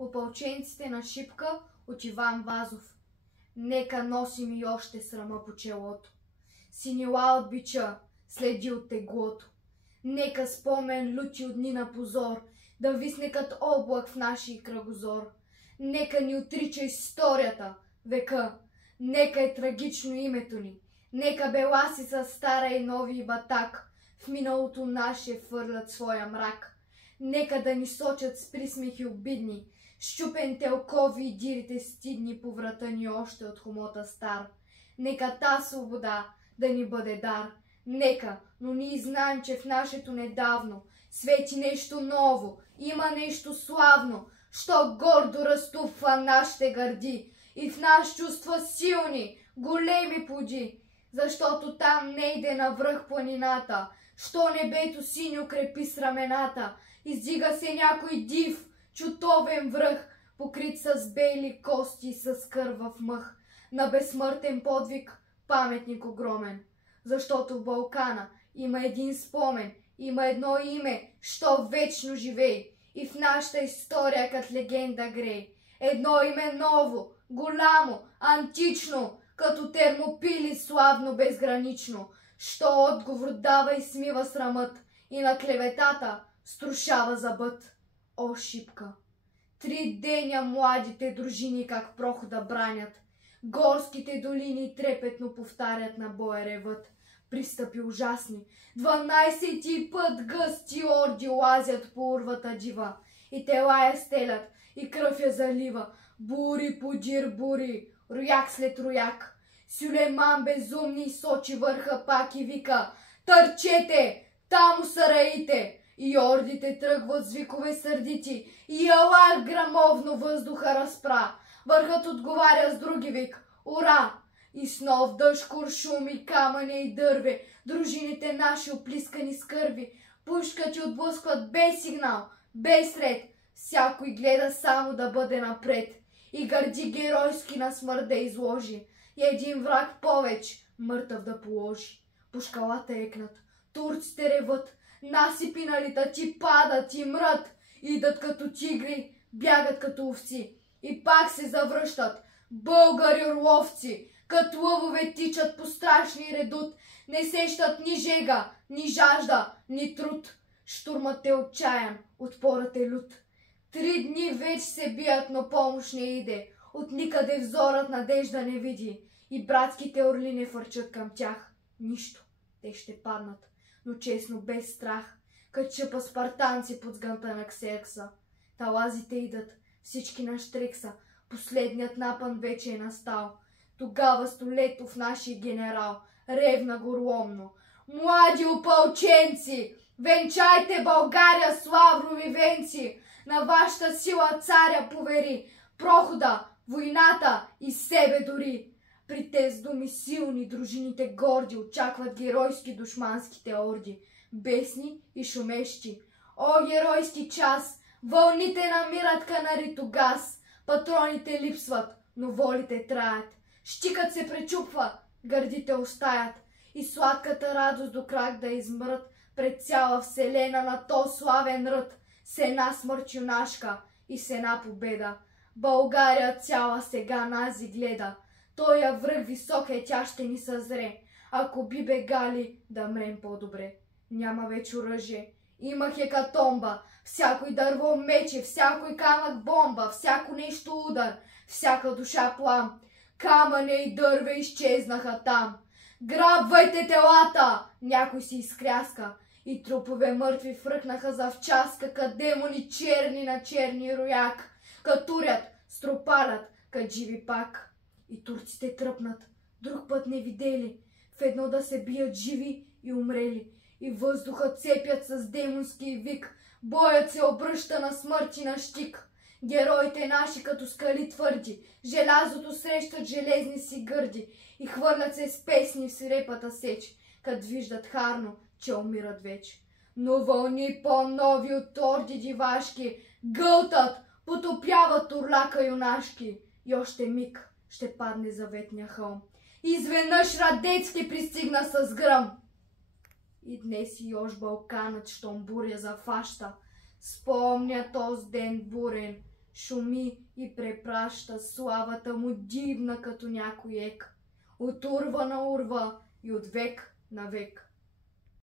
Опълченците на Шипка от Иван Вазов. Нека носим и още срама по челото. Синила от бича, следи от теглото. Нека спомен лути от дни на позор да висне като облак в нашия кръгозор. Нека ни отрича историята, века. Нека е трагично името ни. Нека беласи са стара и нови батак в миналото наше фърлят своя мрак. Нека да ни сочат с присмехи обидни, щупен телкови и дирите стидни по врата ни още от хомота стар. Нека та свобода да ни бъде дар. Нека, но ние знаем, че в нашето недавно свети нещо ново, има нещо славно, що гордо разтупва нашите гърди и в нас чувства силни, големи плоди, защото там не иде навръх планината, що небето синьо крепи с рамената, издига се някой див, чутовен връх, покрит с бели кости и с кървав мъх, на безсмъртен подвиг паметник огромен. Защото в Балкана има един спомен, има едно име, що вечно живей и в нашата история като легенда грей. Едно име ново, голямо, антично, като Термопили славно безгранично, що отговор дава и смива срамът и на клеветата струшава зъбът. О, Шипка! 3 деня младите дружини как прохода бранят, горските долини трепетно повтарят на боя ревът. Пристъпи ужасни, 12 път гъсти орди лазят по урвата дива, и тела я стелят, и кръв я залива, бури подир бури, рояк след рояк. Сюлейман безумни сочи върха пак и вика: търчете, тамо са раите! И ордите тръгват с викове сърдити, и Аллах грамовно въздуха разпра. Върхът отговаря с други вик: ура! И с нов дъжд куршуми, камъня и дърве, дружините наши оплискани с кърви, пушкат и отблъскват без сигнал, без ред. Всякой гледа само да бъде напред и гърди геройски на смърт да изложи, и един враг повеч мъртъв да положи. По шкалата екнат, турците реват, насипи на литачи падат и мрат, идат като тигри, бягат като овци и пак се завръщат. Българи орловци, като лъвове тичат по страшни редут, не сещат ни жега, ни жажда, ни труд. Штурмът е отчаян, отпорът е лют. 3 дни вече се бият, но помощ не иде. От никъде взорът надежда не види и братските орли не фърчат към тях. Нищо, те ще паднат, но честно, без страх, като чъпа спартанци под сгънта на Ксеркса. Талазите идат, всички на штрекса, последният напън вече е настал. Тогава Столетов нашия генерал ревна горломно: млади опълченци, венчайте България с лаврови венци, на вашата сила царя повери прохода, войната и себе дори. При тези думи силни дружините горди очакват геройски душманските орди, бесни и шумещи. О, геройски час! Вълните намират канарито газ, патроните липсват, но волите траят. Щикът се пречупва, гърдите остаят и сладката радост до крак да измрат пред цяла вселена на то славен ръд. С една смърт юнашка и с една победа България цяла сега нази гледа. Тоя връх висок е, тя ще ни съзре. Ако би бегали, да мрем по-добре. Няма вече оръжие, има хекатомба, всякой дърво мече, всякой камък бомба, всяко нещо удар, всяка душа плам. Камъне и дърве изчезнаха там. Грабвайте телата! Някой си изкряска и трупове мъртви фръкнаха завчаска, ка демони черни на черни рояк. Ка турят, стропалят, ка живи пак. И турците тръпнат, друг път не видели, в едно да се бият живи и умрели. И въздуха цепят с демонски вик, боят се обръща на смърт и на щик. Героите наши като скали твърди, желязото срещат железни си гърди и хвърлят се с песни в свирепата сеч, кад виждат харно, че умират вече. Но вълни по-нови от орди дивашки гълтат, потопяват орлака юнашки и още миг ще падне заветния хълм. Изведнъж Радецки пристигна с гръм. И днес и ош Балканът, щом буря зафаща, спомня тоз ден бурен, шуми и препраща славата му дивна като някой ек, от урва на урва и от век на век.